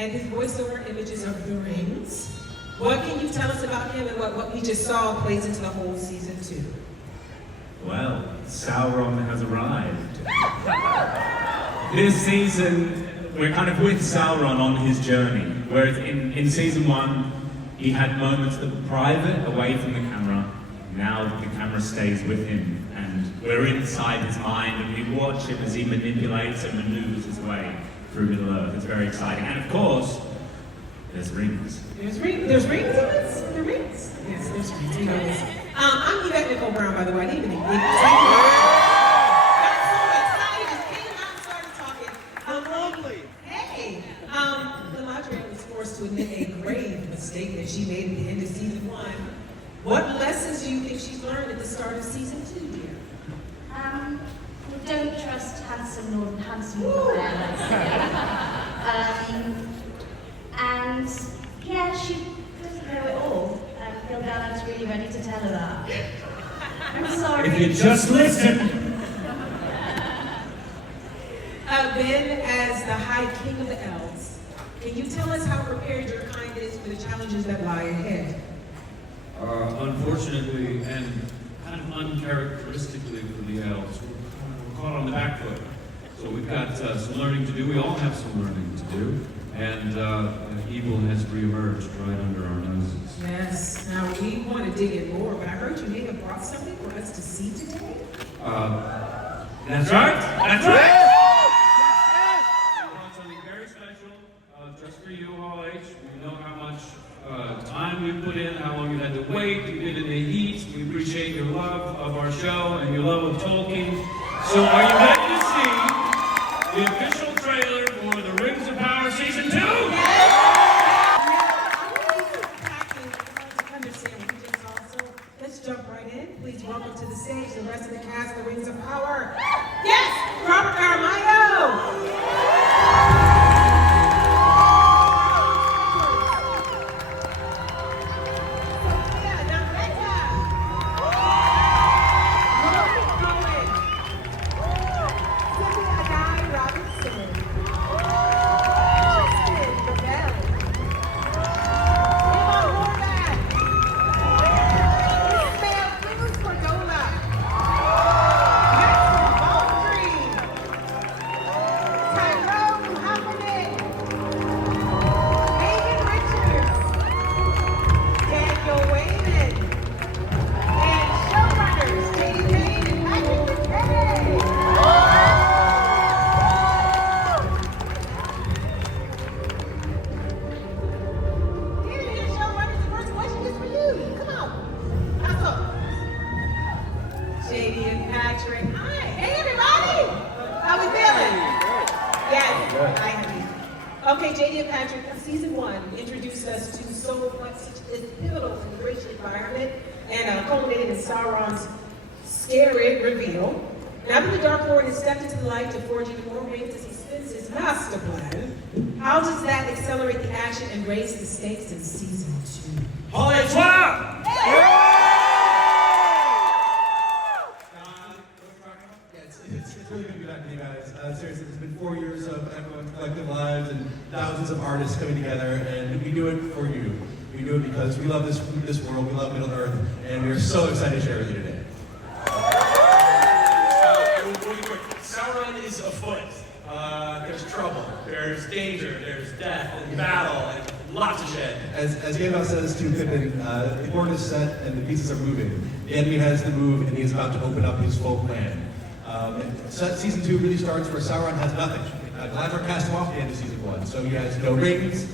and his voiceover images of the rings. What can you tell us about him and what we just saw plays into the whole season 2? Well, Sauron has arrived. This season, we're kind of with Sauron on his journey, whereas in season 1, he had moments that were private, away from the camera. Now the camera stays with him, and we're inside his mind, and we watch him as he manipulates and maneuvers his way through Middle-earth. It's very exciting. And of course, there's rings. There's rings in this? There are rings? Yes, there's rings. We know this. I'm Yvette Nicole Brown, by the way. I didn't even got so excited. Just came out and started talking. Lovely. Hey. Galadriel was forced to admit a grave mistake that she made at the end of season 1. What lessons do you think she's learned at the start of season 2, dear? Don't trust handsome nor and yeah, she doesn't know it all. Gil Gallad's really ready to tell her that. I'm sorry. If you just listen. Ben, as the High King of the Elves, can you tell us how prepared your kind is for the challenges that lie ahead? Unfortunately, and kind of uncharacteristically for the elves, we're caught on the back foot. So we've got some learning to do. We all have some learning to do. And evil has reemerged right under our noses. Yes. Now, we want to dig in more, but I heard you may have brought something for us to see today? That's right! That's right! We brought something very special, just for you, Hall H. We know how much time we've put in, how long you had to wait, you've been in the heat. We appreciate your love of our show and your love of Tolkien. So are you ready to see the official trailer for The Rings of Power Season 2? Let's jump right in. Please welcome to the stage the rest of the cast of The Rings of Power. Yes, Robert Aramayo! Sophia, Nomvete! Owen! Cynthia, Addai-Robinson! Trystan, Gravelle! Horvath! Ismael, Cruz, Córdova! Maxim, Baldry! Tyroe, Muhafidin! Weyman! And showrunners, Payne and McKay! Here, showrunners, the first question is for you. Come on. That's up. JD and Patrick. Hi. Hey, everybody. How we feeling? Yes. Hi, honey. Okay, JD and Patrick, season 1 introduced us to Soulflex, this pivotal in the rich environment, and culminated in Sauron's scary reveal. Now that the Dark Lord has stepped into the light to forge even more rings as he spins his master plan, how does that accelerate the action and raise the stakes in season 2? Hall H, what up? It's really good to be back with you guys. Seriously, it's been 4 years of everyone's collective lives and thousands of artists coming together, and we do it for you. We do it because we love this world, we love Middle-earth, and we are so excited to share with you today. Really quick, Sauron is afoot. There's trouble, there's danger, there's death and battle, and lots of shit. As Gandalf says to Pippin, the board is set and the pieces are moving. The enemy has to move, and he is about to open up his full plan. Season 2 really starts where Sauron has nothing. Galadriel cast him off at the end of season 1, so he has no rings.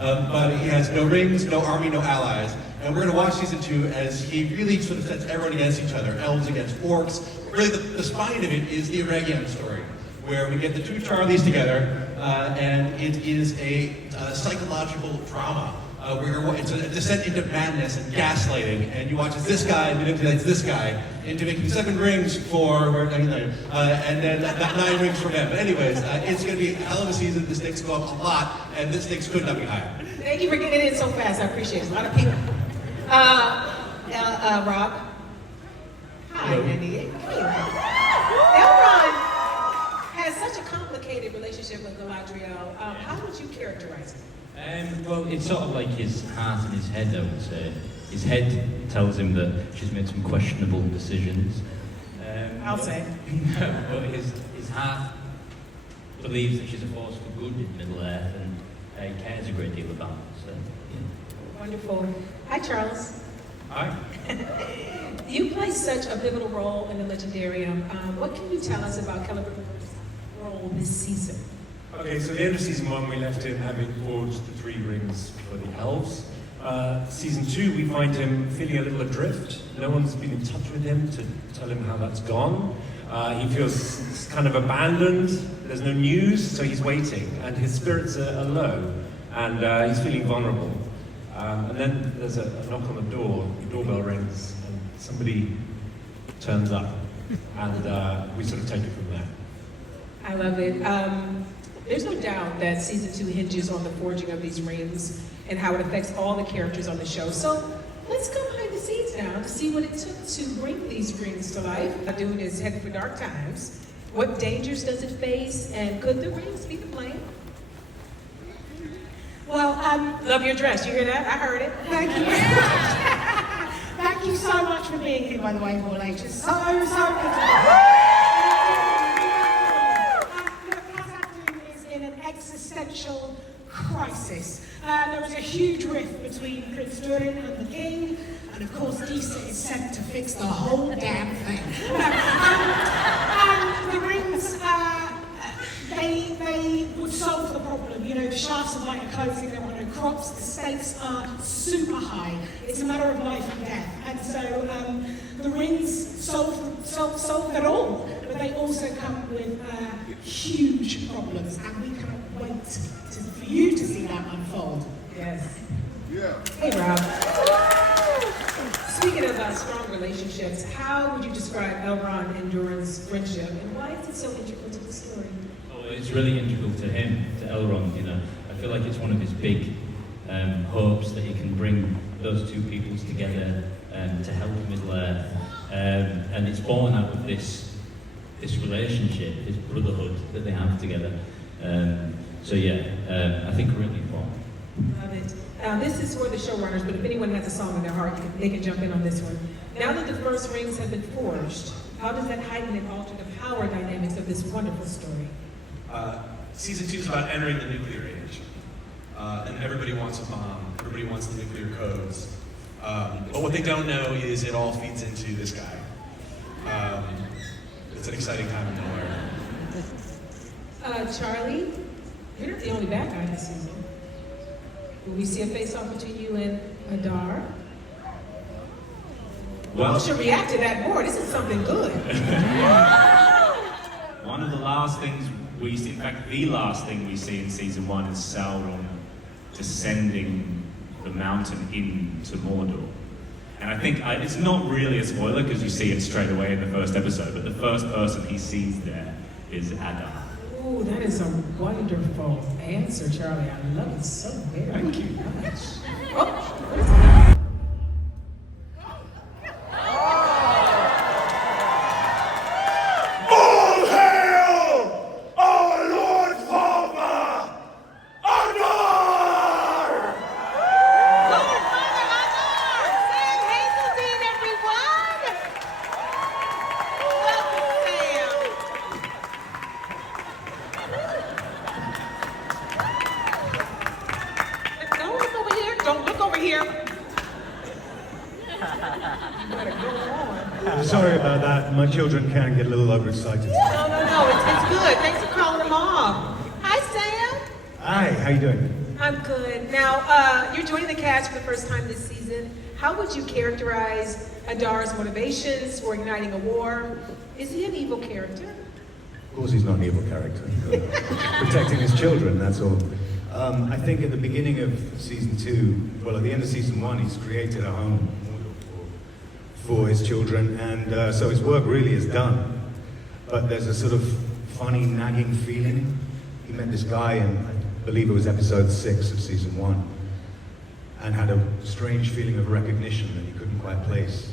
But he has no rings, no army, no allies. And we're going to watch season 2 as he really sort of sets everyone against each other, elves against orcs. Really, the spine of it is the Aragian story, where we get the two Charlies together, and it is a psychological drama. Where it's a descent into madness and gaslighting, and you watch as this guy manipulates this guy into making 7 rings for, and then 9 rings for him. But anyways, it's going to be a hell of a season. The stakes go up a lot, and the stakes could not be higher. Thank you for getting in so fast. I appreciate it. A lot of people. Rob. Hi, Andy. Elrond has such a complicated complicated relationship with Galadriel. How would you characterize it? Well, it's sort of like his heart and his head, I would say. His head tells him that she's made some questionable decisions. I'll say. But his heart believes that she's a force for good in Middle-earth, and he cares a great deal about her. So, yeah. Wonderful. Hi, Charles. Hi. You play such a pivotal role in the Legendarium. What can you tell us about Celebrimbor's role this season? Okay, so at the end of season 1, we left him having forged the 3 rings for the elves. Season 2, we find him feeling a little adrift. No one's been in touch with him to tell him how that's gone. He feels kind of abandoned. There's no news, so he's waiting, and his spirits are low, and he's feeling vulnerable. And then there's a knock on the door. The doorbell rings, and somebody turns up, and we sort of take it from there. I love it. There's no doubt that season 2 hinges on the forging of these rings and how it affects all the characters on the show. So let's go behind the scenes now to see what it took to bring these rings to life. A dude is headed for dark times. What dangers does it face, and could the rings be the plan? Well, love your dress. You hear that? I heard it. Thank you very much. Thank you so much for being here, by the way, Hall H. It's so good to be here. Is in an existential crisis. There was a huge rift between Prince Durin and the king, and of course Disa is sent to fix the whole damn thing. And the rings, they would solve the problem. You know, the shafts of light are closing, there are no crops, the stakes are super high. It's a matter of life and death. And so the rings solve it all, but they also come with huge problems, and we cannot wait for you to see that unfold. Yes. Yeah. Hey, Rob. Speaking of strong relationships, how would you describe Elrond and Durin's friendship, and why is it so integral to the story? Oh, it's really integral to him, to Elrond, you know. I feel like it's one of his big hopes that he can bring those two peoples together to help Middle-earth. And it's born out of this relationship, this brotherhood that they have together. So yeah, I think really important. Love it. This is for the showrunners, but if anyone has a song in their heart, they can jump in on this one. Now that the first rings have been forged, how does that heighten and alter the power dynamics of this wonderful story? Season 2 is about entering the nuclear age. And everybody wants a bomb. Everybody wants the nuclear codes. But what they don't know is it all feeds into this guy. It's an exciting time in nowhere. Charlie, you're not the only bad guy this season. Will we see a face-off between you and Adar? Well, You should react to that more. This is something good. one of the last things we see, in fact, the last thing we see in season 1 is Sauron descending the mountain into Mordor. And I think it's not really a spoiler because you see it straight away in the first episode, but the first person he sees there is Adar. Ooh, that is a wonderful answer, Charlie. I love it so very much. Oh, what is that? All hail our Lord Father, Addai! Lord Father Adar! Sam Hazeldine, everyone! Welcome, Sam. Don't look over here. Don't look over here. You better go on. Sorry about that. My children can get a little overexcited. No. It's good. Thanks for calling them off. Hi, Sam. Hi, how you doing? I'm good. Now, you're joining the cast for the first time this season. How would you characterize Adar's motivations for igniting a war? Is he an evil character? Of course he's not an evil character. Protecting his children, that's all. I think at the beginning of season 2, well, at the end of season 1, he's created a home for his children, and so his work really is done. But there's a sort of funny, nagging feeling. He met this guy in, I believe it was episode 6 of season 1, and had a strange feeling of recognition that he couldn't quite place.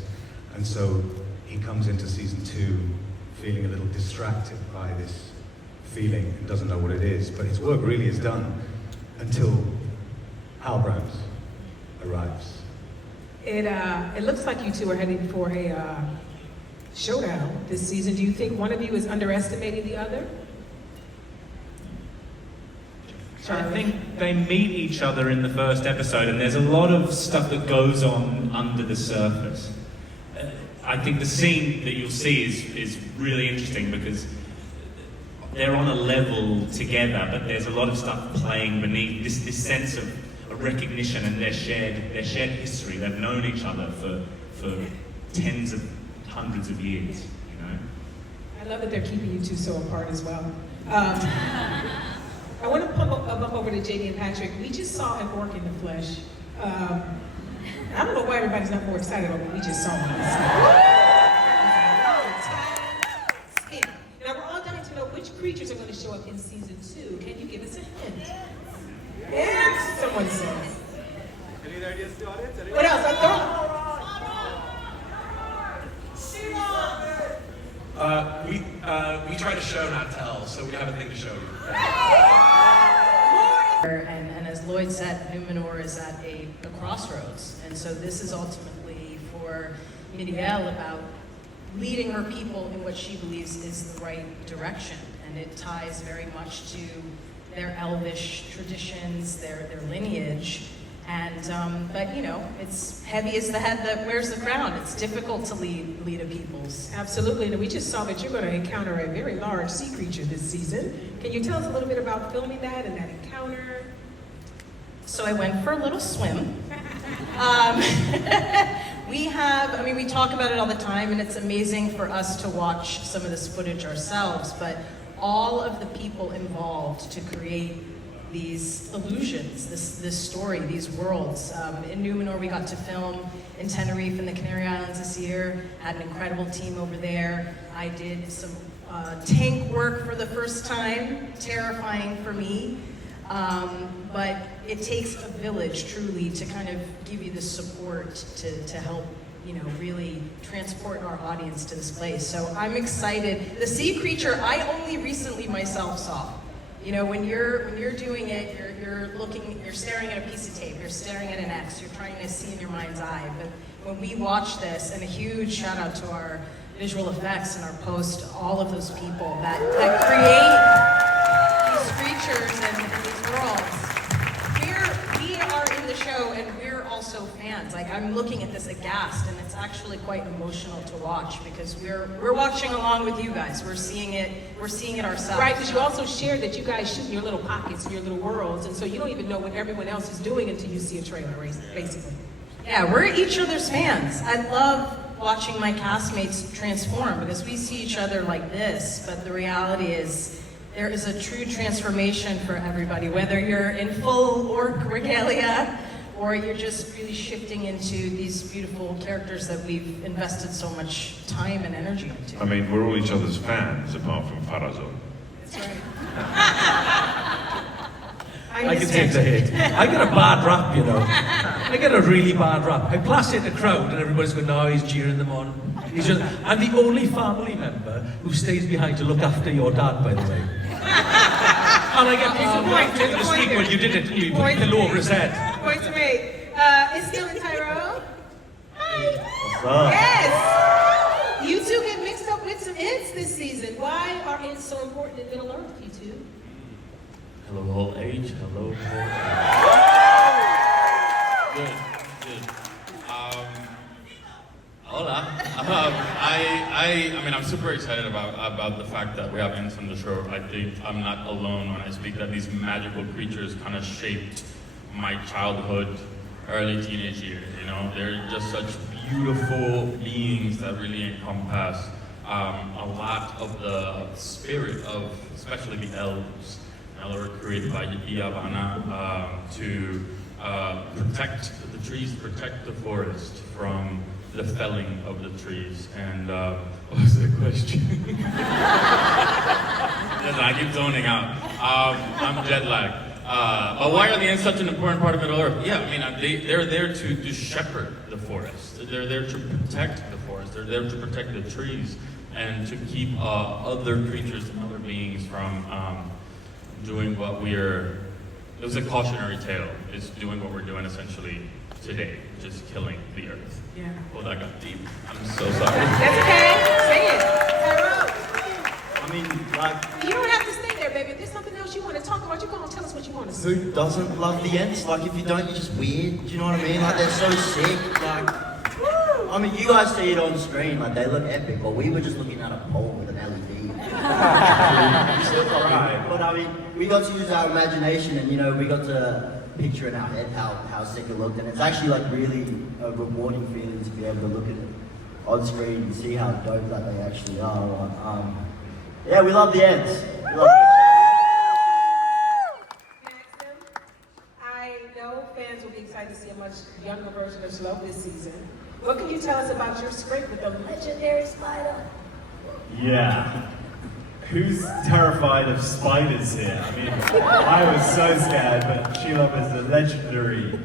And so he comes into season 2 feeling a little distracted by this feeling and doesn't know what it is, but his work really is done until Halbrand arrives. It looks like you two are heading for a showdown this season. Do you think one of you is underestimating the other? I think they meet each other in the first episode, and there's a lot of stuff that goes on under the surface. I think the scene that you'll see is really interesting because they're on a level together, but there's a lot of stuff playing beneath this sense of recognition and their shared history. They've known each other for tens of hundreds of years. You know. I love that they're keeping you two so apart as well. I want to bump over to JD and Patrick. We just saw an orc in the flesh. I don't know why everybody's not more excited about what we just saw. Now we're all dying to know which creatures are going to show up in season 2. Can you give us a hint? Yes, someone says. Any ideas to the audience? What else? We try to show, not tell, so we have a thing to show you. And as Lloyd said, Numenor is at a crossroads, and so this is ultimately for Midiel about leading her people in what she believes is the right direction, and it ties very much to their elvish traditions, their lineage, and but you know, it's heavy as the head that wears the crown. It's difficult to lead a peoples. Absolutely, and we just saw that you're going to encounter a very large sea creature this season. Can you tell us a little bit about filming that and that encounter? So I went for a little swim. We talk about it all the time, and it's amazing for us to watch some of this footage ourselves, but all of the people involved to create these illusions, this story, these worlds. In Numenor, we got to film in Tenerife and the Canary Islands this year, had an incredible team over there. I did some tank work for the first time, terrifying for me. But it takes a village, truly, to kind of give you the support to help, you know, really transport our audience to this place. So I'm excited. The sea creature, I only recently myself saw. You know, when you're doing it, you're staring at a piece of tape, you're staring at an X, you're trying to see in your mind's eye. But when we watch this, and a huge shout out to our visual effects and our post, all of those people that create these creatures and these worlds. We are in the show, and we're also fans. Like, I'm looking at this aghast, and it's actually quite emotional to watch because we're watching along with you guys. We're seeing it ourselves. Right, because you also shared that you guys shoot in your little pockets, in your little worlds, and so you don't even know what everyone else is doing until you see a trailer, basically. Yeah, we're each other's fans. I love watching my castmates transform because we see each other like this, but the reality is there is a true transformation for everybody, whether you're in full orc regalia or you're just really shifting into these beautiful characters that we've invested so much time and energy into. I mean, we're all each other's fans, apart from Farazon. That's right. I can take the hit. I get a bad rap, you know. I get a really bad rap. I blast in the crowd and everybody's going, no, he's cheering them on. I'm the only family member who stays behind to look after your dad, by the way. And I get people pointing to the speak when you did it, you put the pillow over his head. Point to me. Ismael and Tyroe. Hi. What's up? Yes. You two get mixed up with some ints this season. Why are ints so important in Middle Earth, you two? Hello, whole age. Hello, whole age. Good. Hola. I mean, I'm super excited about the fact that we have Ents on the show. I think I'm not alone when I speak that these magical creatures kind of shaped my childhood, early teenage years. You know, they're just such beautiful beings that really encompass a lot of the spirit of, especially the elves. They were created by Yavanna to protect the trees, protect the forest from the felling of the trees. And what was the question? I keep zoning out. I'm jet lagged. But why are the Ents such an important part of Middle Earth? Yeah, I mean, they're there to shepherd the forest. They're there to protect the forest. They're there to protect the trees. and to keep other creatures and other beings from doing what we're. It was a cautionary tale. It's doing what we're doing essentially today, just killing the earth. Yeah. Well, that got deep. I'm so sorry. That's okay. Say it. Tyroe. I mean, like, You don't have to stay there, baby. If there's something else you want to talk about, you come on, tell us what you want to say. who doesn't love the Ents? Like, if you don't, you're just weird. Do you know what I mean? Like, they're so sick. Like, I mean, you guys see it on screen. Like, they look epic. But we were just looking at a pole with an LED. Right. But I mean, we got to use our imagination, and you know, we got to picture in our head how sick it looked, and it's actually like really a rewarding feeling to be able to look at it on screen and see how dope that they actually are. Yeah, we love the Ents. We love Maxim, I know fans will be excited to see a much younger version of Slope this season. What can you tell us about your script with the legendary spider? Yeah. Who's terrified of spiders here? I mean, I was so scared, but Shelob is a legendary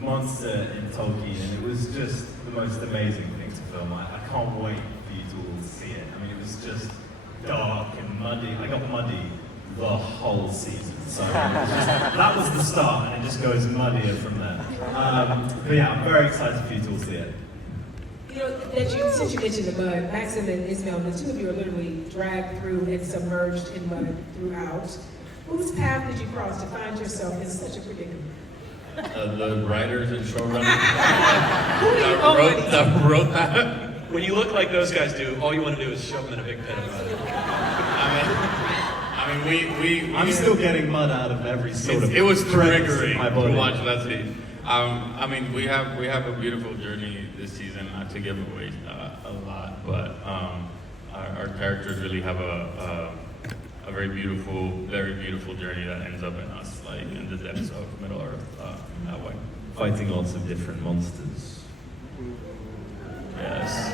monster in Tolkien, and it was just the most amazing thing to film. I can't wait for you to all see it. I mean, it was just dark and muddy. I got muddy the whole season, so that was the start, and it just goes muddier from there. But yeah, I'm very excited for you to all see it. You know, since you mentioned the mud, Maxim and Ismael, the two of you are literally dragged through and submerged in mud throughout. Whose path did you cross to find yourself in such a predicament? The writers and showrunners that wrote that. When you look like those guys do, all you want to do is shove them in a big pit of mud. I mean, we I'm still getting mud out of every sort of. It was crevice in triggering my to body. watch that scene. I mean, we have a beautiful journey this season. Not to give away a lot, but our characters really have a very beautiful journey that ends up in us, like in the depths of Middle Earth, that way. Fighting lots of different monsters. Yes.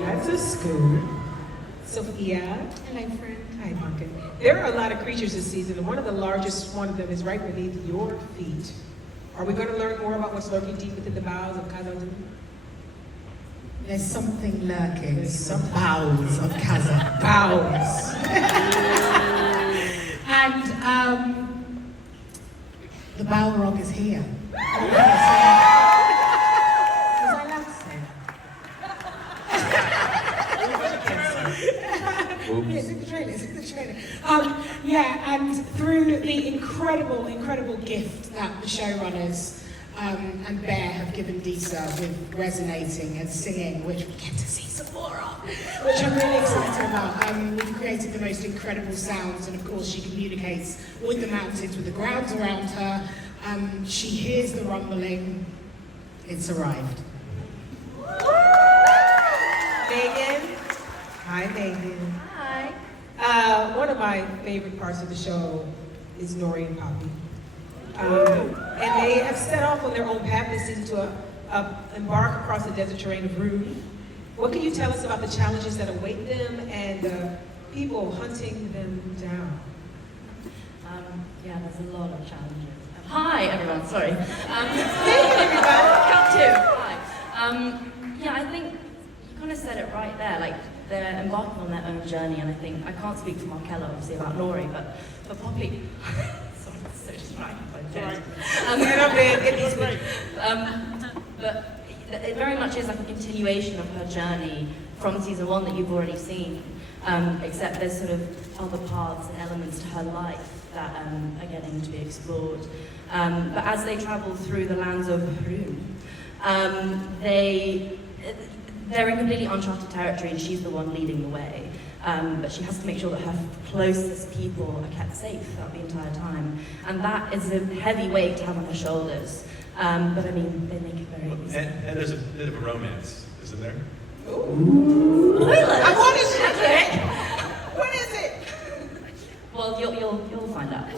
That's a scoop. Sophia. Hello, friend. Hi, Pumpkin. There are a lot of creatures this season, and one of the largest one of them is right beneath your feet. Are we going to learn more about what's lurking deep within the bowels of Hazeldine? There's something lurking in the bowels of Hazeldine. Bowels. And the Balrog is here. Was I allowed to say that? It's in the trailer, it's in the trailer. Yeah, and through the incredible gift that the showrunners and Bear have given Disa with resonating and singing, which we get to see some more of, which I'm really excited about. We've created the most incredible sounds, and of course she communicates with the mountains, with the grounds around her. She hears the rumbling. It's arrived. Megan. Hi, Megan. Hi. One of my favorite parts of the show is Nori and Poppy. And they have set off on their own path this season to embark across the desert terrain of Rune. What can you tell us about the challenges that await them and people hunting them down? Yeah, there's a lot of challenges. Hi, everyone. Sorry. Hey, everybody. Come to. Hi. Yeah, I think you kind of said it right there. Like, they're embarking on their own journey, and I think I can't speak for Markella, obviously, about Nori, but for Poppy. Sorry, it's so distracting. But it very much is like a continuation of her journey from season 1 that you've already seen, except there's sort of other paths and elements to her life that are getting to be explored. But as they travel through the lands of Rune, they're in completely uncharted territory, and she's the one leading the way. But she has to make sure that her closest people are kept safe throughout the entire time. And that is a heavy weight to have on her shoulders. But I mean, they make it very easy. And there's a bit of a romance, isn't there? Ooh. I want to check it. What is it? Well, you'll find out.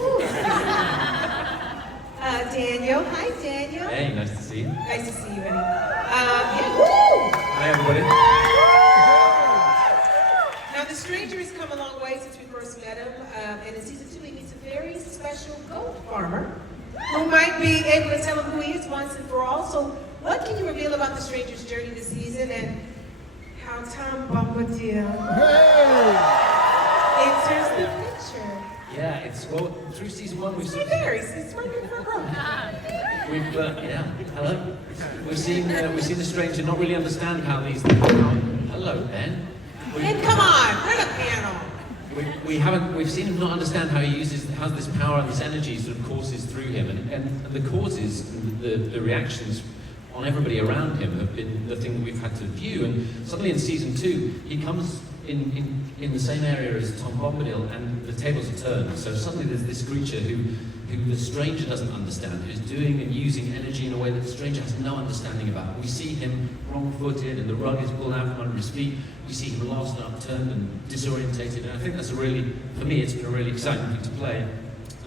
Daniel. Hi, Daniel. Hey, nice to see you. Nice to see you, Eddie. Hi, everybody. Now, the stranger has come a long way since we first met him, and in season 2 he meets a very special goat farmer who might be able to tell him who he is once and for all. So what can you reveal about the stranger's journey this season, and how Tom Bombadil enters the picture. Yeah, it's well through season 1 we've seen. It's right in front row. We've hello. We've seen the stranger not really understand how these things are. Hello, Ben. Ben, come on, bring a panel. We've seen him not understand how he has this power and this energy sort of courses through him, and the causes, and the reactions on everybody around him have been the thing that we've had to view. And suddenly in season 2, he comes in the same area as Tom Bombadil, and the tables are turned. So suddenly there's this creature who the stranger doesn't understand, who's doing and using energy in a way that the stranger has no understanding about. We see him wrong-footed, and the rug is pulled out from under his feet. We see him lost and upturned and disorientated, and I think that's for me, it's been a really exciting thing to play.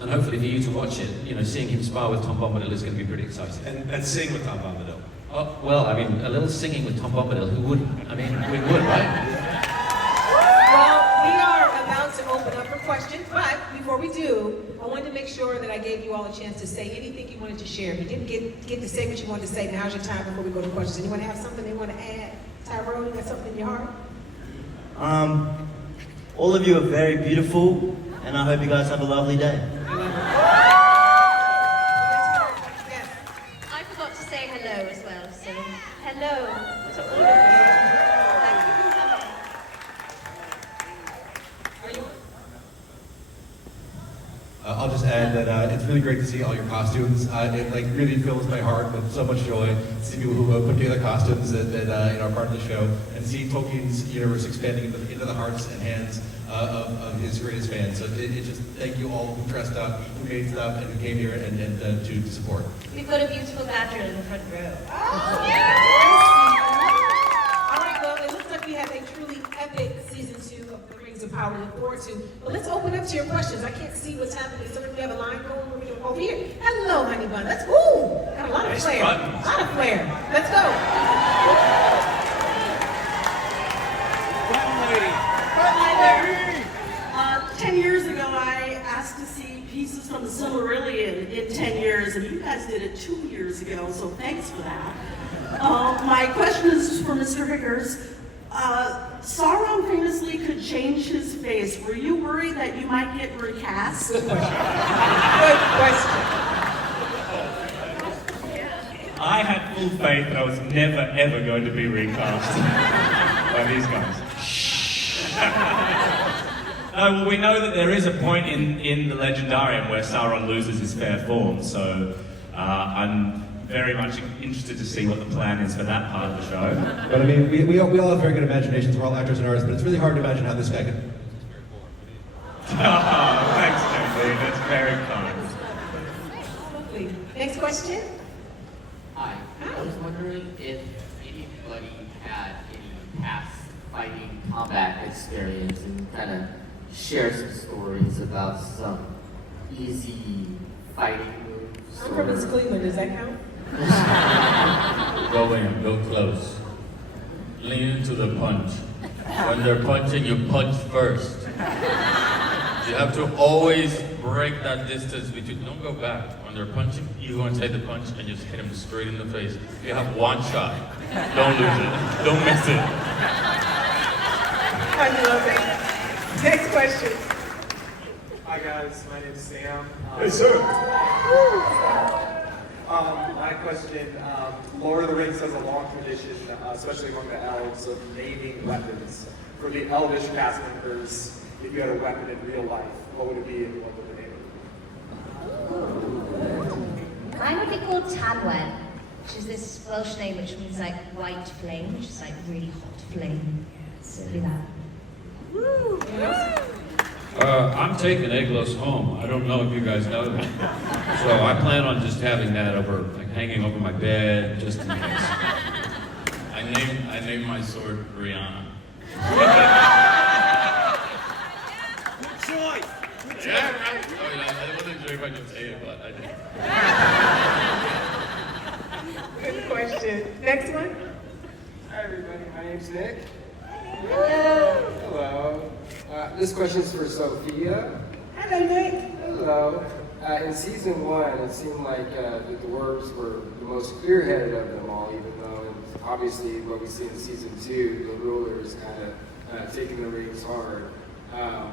And hopefully for you to watch it, seeing him spar with Tom Bombadil is going to be pretty exciting. And sing with Tom Bombadil. Oh, well, I mean, a little singing with Tom Bombadil, who wouldn't? I mean, we would, right? Well, we are about to open up for questions, but before we do, I wanted to make sure that I gave you all a chance to say anything you wanted to share. If you didn't get to say what you wanted to say, now's your time before we go to questions. Anyone have something they want to add? Tyroe, you got something in your heart? All of you are very beautiful, and I hope you guys have a lovely day. I forgot to say hello as well, so hello to all of you. Thank you for coming. I'll just add that it's really great to see all your costumes. It really fills my heart with so much joy to see people who put together costumes that are part of the show, and see Tolkien's universe expanding into the hearts and hands of his greatest fans. So it just thank you all who dressed up, who made stuff, and who came here and to support. We've got a beautiful badger in the front row. Oh, all right, well, it looks like we have a truly epic season 2 of The Rings of Power to look forward to. But let's open up to your questions. I can't see what's happening. So if we have a line going, we're doing over here. Hello, honey bun. That's got a lot of flair. A lot of flair. Let's go. Hi there. 10 years ago, I asked to see pieces from the Silmarillion in 10 years, and you guys did it 2 years ago, so thanks for that. My question is for Mr. Vickers. Sauron famously could change his face. Were you worried that you might get recast? Good question. I had full faith that I was never ever going to be recast by these guys. No, well, we know that there is a point in the Legendarium where Sauron loses his fair form, so I'm very much interested to see what the plan is for that part of the show. But I mean, we all have very good imaginations. We're all actors and artists, but it's really hard to imagine how this guy could. Oh, thanks, Jackie. That's very kind. Lovely. Next question. Hi. I was wondering if anybody had any past fighting combat experience and kind of share some stories about some easy fighting moves. I'm from East Cleveland. Does that count? Go in, go close. Lean into the punch. When they're punching, you punch first. You have to always break that distance between, don't go back. When they're punching, you go and take the punch and just hit them straight in the face. You have one shot. Don't lose it. Don't miss it. I love it. Next question. Hi guys, my name's Sam. Hey, sir. My question, Lord of the Rings has a long tradition, especially among the elves, of naming weapons. For the elvish cast members, if you had a weapon in real life, what would it be and what would the name of it be? Mine would be called Tanwen, which is this Welsh name which means like white flame, which is like really hot flame. So it'd be that. Woo! I'm taking eggless home. I don't know if you guys know that. So I plan on just having that over, like hanging over my bed, just in case. I named my sword Rihanna. Good choice! Good choice! Yeah, right? Oh, yeah, I wasn't sure if I could say it, but I did. Good question. Next one. Hi everybody, my name's Nick. Hello. This question's for Sophia. Hello, Nick. Hello. In season 1, it seemed like the dwarves were the most clear-headed of them all, even though in obviously what we see in season 2, the rulers kind of taking the reins hard.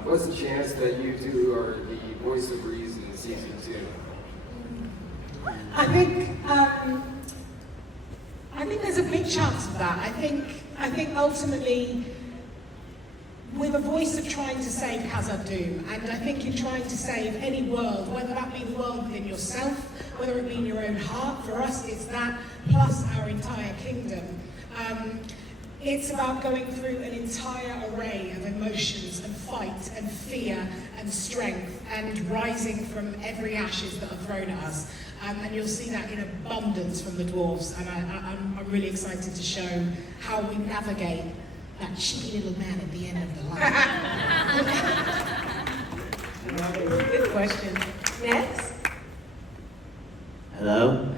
What's the chance that you two are the voice of reason in season 2? I think there's a big chance of that. I think ultimately, with a voice of trying to save Hazeldine, and I think in trying to save any world, whether that be the world within yourself, whether it be in your own heart, for us it's that, plus our entire kingdom. It's about going through an entire array of emotions and fight and fear and strength and rising from every ashes that are thrown at us. And you'll see that in abundance from the dwarves. And I'm really excited to show how we navigate that cheeky little man at the end of the line. Good question. Next. Hello?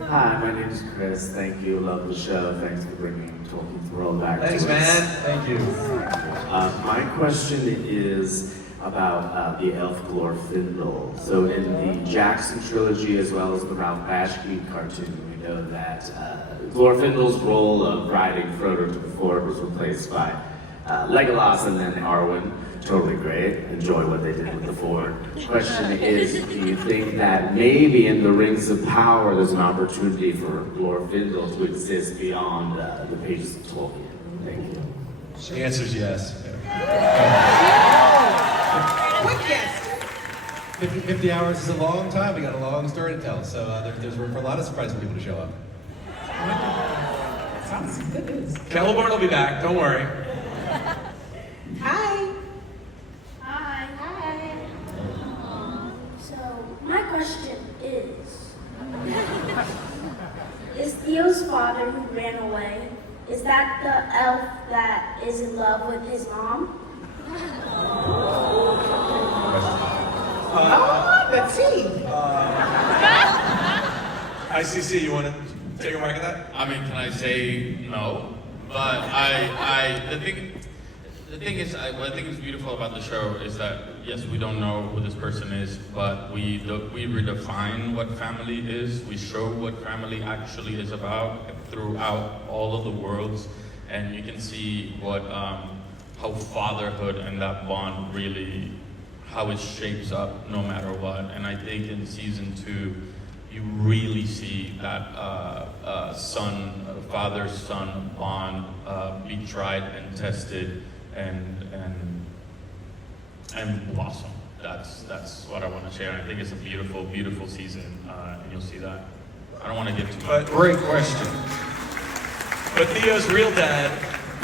Hi, my name is Chris. Thank you. Love the show. Thanks for bringing Tolkien's World back to us. Thanks, man. Thank you. My question is about the elf Glorfindel. So in the Jackson trilogy, as well as the Ralph Bakshi cartoon, we know that Glorfindel's role of riding Frodo to the ford was replaced by Legolas and then Arwen. Totally great. Enjoy what they did with the ford. Question is, do you think that maybe in the Rings of Power there's an opportunity for Glorfindel to exist beyond the pages of Tolkien? Thank you. The answer is yes. Quick yes. 50 hours is a long time. We got a long story to tell, so there's room for a lot of surprising people to show up. Sounds good news. Celeborn will be back, don't worry. Hi. Hi. Hi. So, my question is Theo's father who ran away, is that the elf that is in love with his mom? The team. ICC, you want to take a whack at that? I mean, can I say no? But the thing is, what I think is beautiful about the show is that, yes, we don't know who this person is, but we redefine what family is. We show what family actually is about throughout all of the worlds, and you can see what how fatherhood and that bond really, how it shapes up no matter what. And I think in season 2, you really see that father-son bond be tried and tested and blossom. That's what I want to share. I think it's a beautiful, beautiful season, and you'll see that. I don't want to get too much. Great question. But Theo's real dad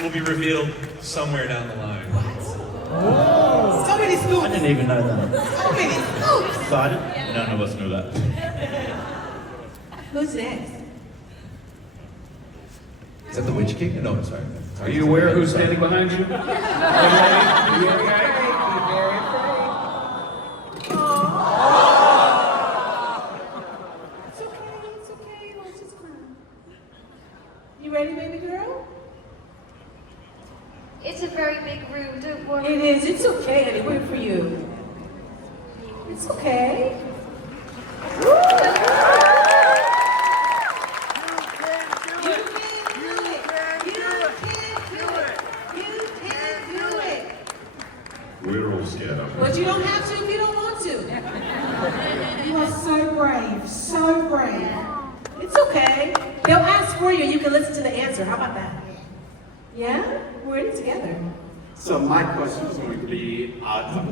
will be revealed somewhere down the line. What? So many scoops. I didn't even know that. So many scoops. Excited? None of us knew that. Who's next? Is that the Witch King? No, sorry. Are you aware who's standing behind you? Are you okay? It's okay. Let's just cry. You ready, baby girl? It's a very big room, don't worry. It is. It's okay, honey. We're for you. It's okay. We're all scared of But you don't have to if you don't want to. You are so brave, so brave. It's okay. They'll ask for you and you can listen to the answer. How about that? Yeah? We're in it together. So my question is going to be, I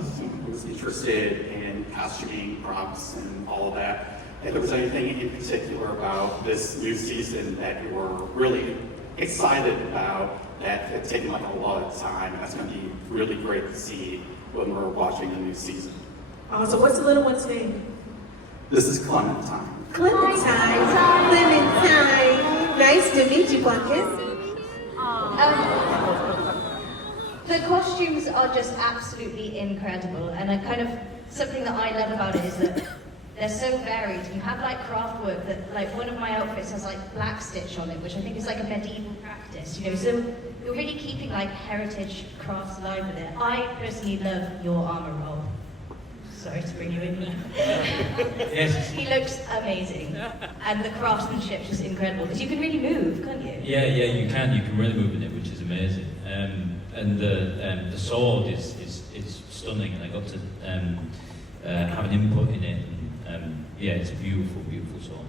was interested in costuming, props, and all of that. If there was anything in particular about this new season that you were really excited about, that had taken like a lot of time, and that's going to be really great to see when we're watching the new season. So what's the little one's name? This is Clementine. Clementine. Nice to meet you, Bucket. The costumes are just absolutely incredible, and something that I love about it is that they're so varied. You have like craft work that, like, one of my outfits has like black stitch on it, which I think is like a medieval practice, you know, so you're really keeping like heritage crafts alive with it. I personally love your armor roll. Sorry to bring you in here. Yes. He looks amazing. And the craftsmanship is incredible, because you can really move, can't you? Yeah, you can. You can really move in it, which is amazing. And the sword is stunning, and I got to have an input in it. And, yeah, it's a beautiful, beautiful sword.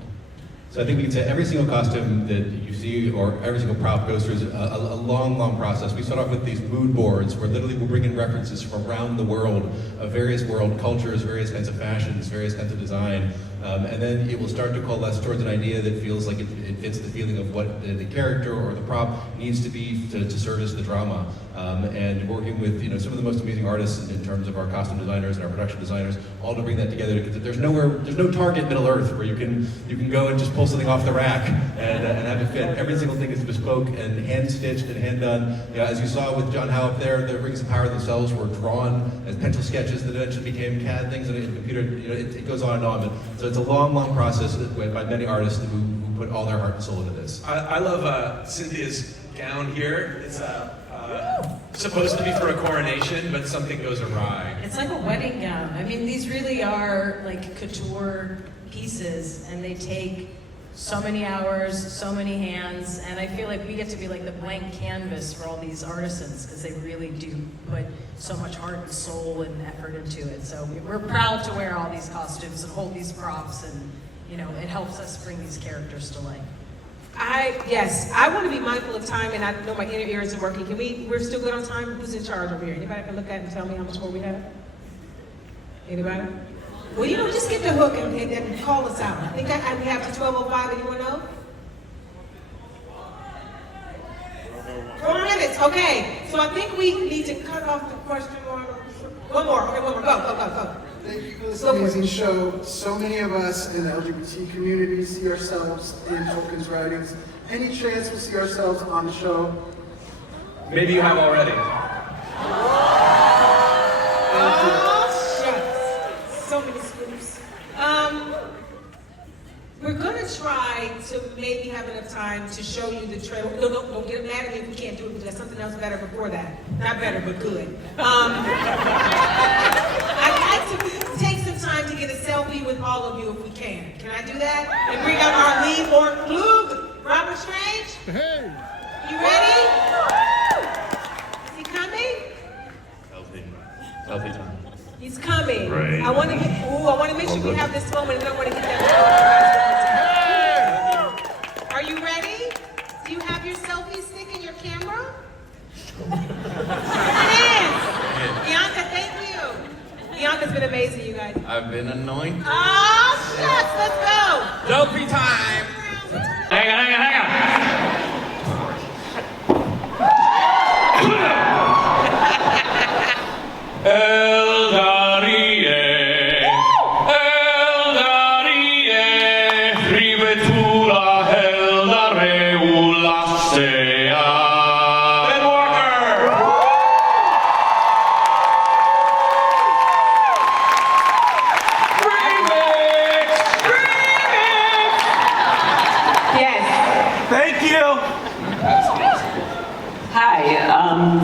So I think we can say every single costume that you see, or every single prop, goes through a long, long process. We start off with these mood boards, where literally we'll bring in references from around the world, of various world cultures, various kinds of fashions, various kinds of design. And then it will start to coalesce towards an idea that feels like it fits the feeling of what the character or the prop needs to be to service the drama. And working with some of the most amazing artists in terms of our costume designers and our production designers, all to bring that together. There's no Target Middle Earth where you can go and just pull something off the rack and have it fit. Every single thing is bespoke and hand stitched and hand done. As you saw with John Howe up there, the Rings of Power themselves were drawn as pencil sketches that eventually became CAD things, and a computer. It goes on and on. But, so it's a long, long process by many artists who put all their heart and soul into this. I love Cynthia's gown here. It's supposed to be for a coronation, but something goes awry. It's like a wedding gown. I mean, these really are like couture pieces, and they take so many hours, so many hands, and I feel like we get to be like the blank canvas for all these artisans, because they really do put so much heart and soul and effort into it. So we're proud to wear all these costumes and hold these props, and it helps us bring these characters to life. Yes, I want to be mindful of time, and I know my inner ear isn't working. We're still good on time? Who's in charge over here? Anybody can look at it and tell me how much more we have? Anybody? Well, just get the hook and call us out. I think we have to 12:05. Anyone know? 4 minutes. Okay. So I think we need to cut off the question. One more. Okay, one more. Go. Thank you for this amazing show. So many of us in the LGBT community see ourselves in Tolkien's writings. Any chance we'll see ourselves on the show? Maybe you have already. So many scoops. We're gonna try to maybe have enough time to show you the trailer. No, don't get mad at me if we can't do it, because there's something else better before that. Not better, but good. I'd like to take some time to get a selfie with all of you if we can. Can I do that? And bring out our lead Glug, Robert Strange. Hey. You ready? Is he coming? Selfie time. He's coming. Right. I want to make sure we have this moment, and I want to get that. Are you ready? Do you have your selfie stick and your camera? Hands. Bianca, thank you. Bianca's been amazing, you guys. I've been anointed. Oh, shucks, let's go. Selfie time. Hang on.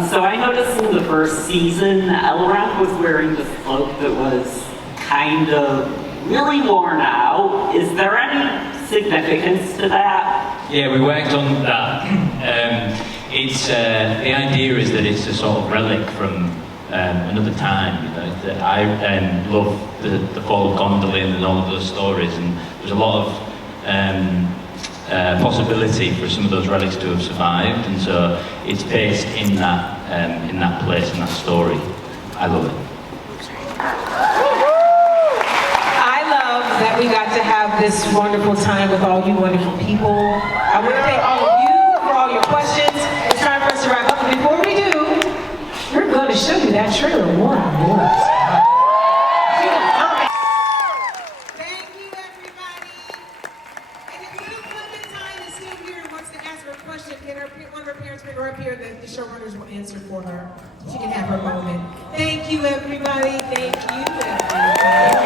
So I noticed in the first season, Elrond was wearing this cloak that was kind of really worn out. Is there any significance to that? Yeah, we worked on that. It's the idea is that it's a sort of relic from another time. That I love the fall of Gondolin and all of those stories, and there's a lot of possibility for some of those relics to have survived, and so it's based in that place, in that story. I love it. I love that we got to have this wonderful time with all you wonderful people. I want to thank all of you for all your questions. It's time for us to wrap up. And before we do, we're going to show you that trailer one more time. Thank you, everybody. And if Little Clementine is still here and wants to ask her a question, can one of her parents bring her up here? The showrunners will answer for her. She can have her moment. Thank you, everybody. Thank you, everybody.